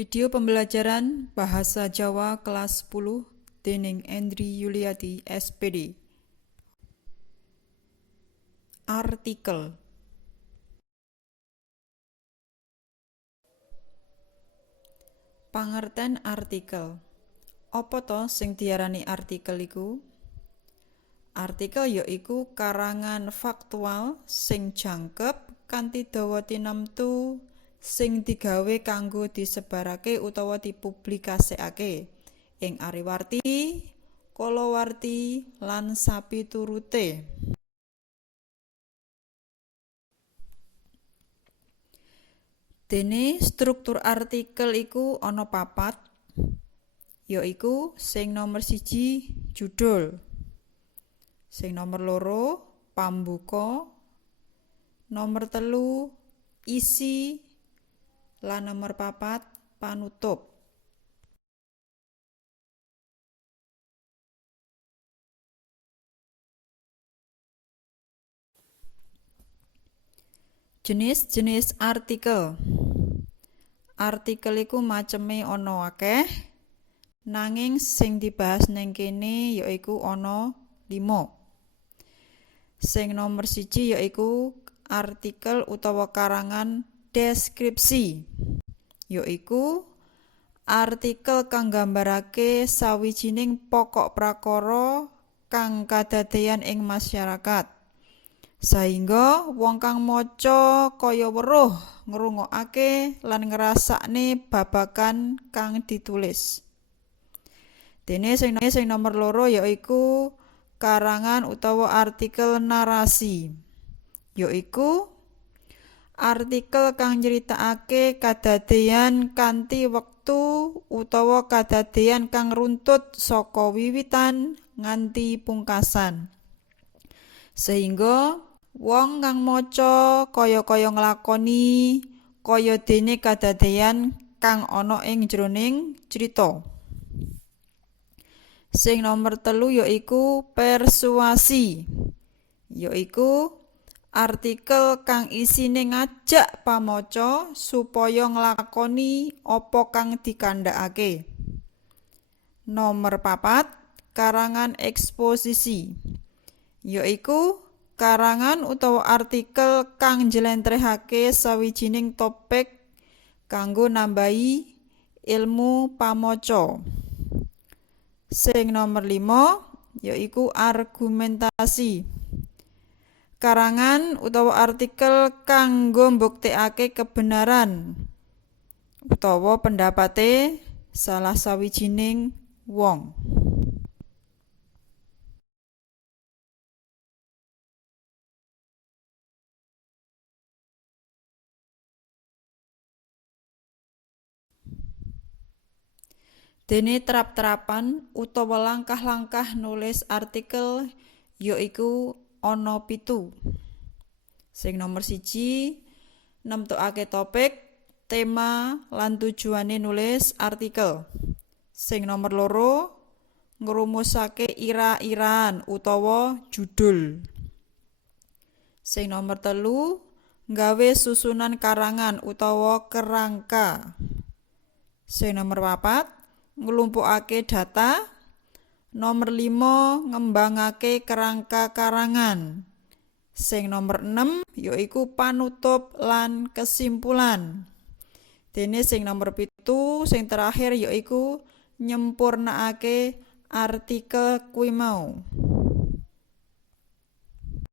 Video pembelajaran Bahasa Jawa kelas 10 dening Endri Yuliati SPD. Artikel. Pangerten artikel. Apa to sing diarani artikel iku? Artikel yaiku karangan faktual sing jangkep kanthi dawa tinamtu sing digawe kanggo disebarake utawa dipublikasekake ing ariwarti, kalawarti lan sapiturute. Dene struktur artikel iku ana papat, yaiku sing nomor 1 judul, sing nomor 2 pambuka, nomor 3 isi, lan nomor 4 panutup. Jenis-jenis artikel. Artikel iku maceme ana akeh, nanging sing dibahas ning kene yaiku ana 5. Sing nomor 1 yaiku artikel utawa karangan deskripsi, yaiku artikel kang nggambarake sawijining pokok prakara kang kadadeyan ing masyarakat, sehingga wong kang maca kaya weruh ngrungokake lan ngrasakne babagan kang ditulis. Dene sing nomor 2 yaiku karangan utawa artikel narasi, yaiku artikel kang nyritakake kadadeyan kanthi wektu utawa kadadeyan kang runtut saka wiwitan nganti pungkasan, sehingga wong kang maca kaya nglakoni kaya dene kadadeyan kang ana ing jroning crita. Sing nomor 3 yaiku persuasi, yaiku artikel kang isine ngajak pamaca supaya nglakoni apa kang dikandhakake. Nomor 4 karangan eksposisi, yaiku karangan utawa artikel kang njlentrehake sawijining topik kanggo nambahi ilmu pamaca. Sing nomor 5 yaiku argumentasi, karangan utawa artikel kanggo mbuktekake kebenaran utawa pendapate salah sawijining wong. Dene trap-trapan utawa langkah-langkah nulis artikel yaiku ana 7. Sing nomor 1 nemtokake topik, tema lan tujuane nulis artikel. Sing nomor 2 ngrumusake ira-iraan utawa judul. Sing nomor 3 nggawe susunan karangan utawa kerangka. Sing nomor 4 nglumpukake data. Nomor 5 ngembangake kerangka karangan. Sing nomor 6 yaiku panutup lan kesimpulan. Dene sing nomor 7 sing terakhir yaiku nyempurnakake artikel kuwi mau.